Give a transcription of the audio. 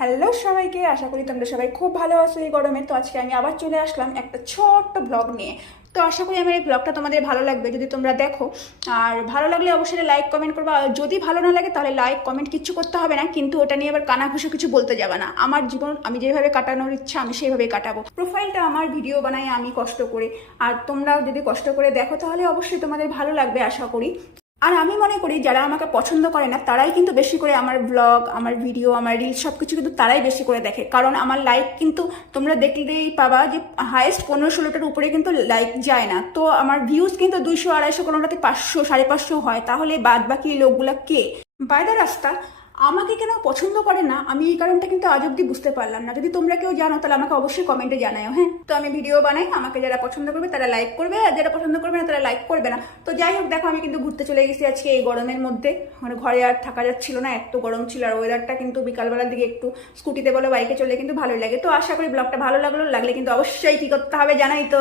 Hello সবাইকে, আশা করি তোমরা সবাই খুব ভালো আছো এই গরমে। তো আজকে আমি আবার চলে আসলাম একটা ছোট্ট ব্লগ নিয়ে। তো আশা করি আমার এই ব্লগটা তোমাদের ভালো লাগবে যদি তোমরা দেখো। আর ভালো লাগলে অবশ্যই লাইক কমেন্ট করবা, আর যদি ভালো না লাগে তাহলে লাইক কমেন্ট কিচ্ছু করতে হবে না, কিন্তু ওটা নিয়ে আবার কানাঘুষো কিছু বলতে যাবে না। আমার জীবন আমি যেভাবে কাটানোর ইচ্ছা আমি সেইভাবেই কাটাবো। প্রোফাইলটা আমার ভিডিও বানাই আমি কষ্ট করে, আর তোমরাও যদি কষ্ট করে দেখো তাহলে অবশ্যই তোমাদের ভালো লাগবে আশা করি। আর আমি মনে করি যারা আমাকে পছন্দ করে না তারাই কিন্তু বেশি করে আমার ব্লগ, আমার ভিডিও, আমার রিলস সব কিছু কিন্তু তারাই বেশি করে দেখে। কারণ আমার লাইক কিন্তু তোমরা দেখলেই পাবা যে হাইয়েস্ট 15-16টার উপরে কিন্তু লাইক যায় না। তো আমার ভিউজ কিন্তু 200-250, কোনোটাতে 500-550 হয়। তাহলে বাদ বাকি লোকগুলা কে? বাই দ্য রাস্তা, আমাকে কেন পছন্দ করে না আমি এই কারণটা কিন্তু আজ অব্দি বুঝতে পারলাম না। যদি তোমরা কেউ জানো তাহলে আমাকে অবশ্যই কমেন্টে জানাও। হ্যাঁ, তো আমি ভিডিও বানাই, আমাকে যারা পছন্দ করবে তারা লাইক করবে, আর যারা পছন্দ করবে না তারা লাইক করবে না। তো যাই হোক, দেখো আমি কিন্তু ঘুরতে চলে গেছি আজকে এই গরমের মধ্যে। মানে ঘরে আর থাকা যাচ্ছিল না, এত গরম ছিল। আর ওয়েদারটা কিন্তু বিকালবেলার দিকে একটু স্কুটিতে বলো বাইকে চলে কিন্তু ভালোই লাগে। তো আশা করি ব্লগটা ভালো লাগলে কিন্তু অবশ্যই কি করতে হবে জানাই তো।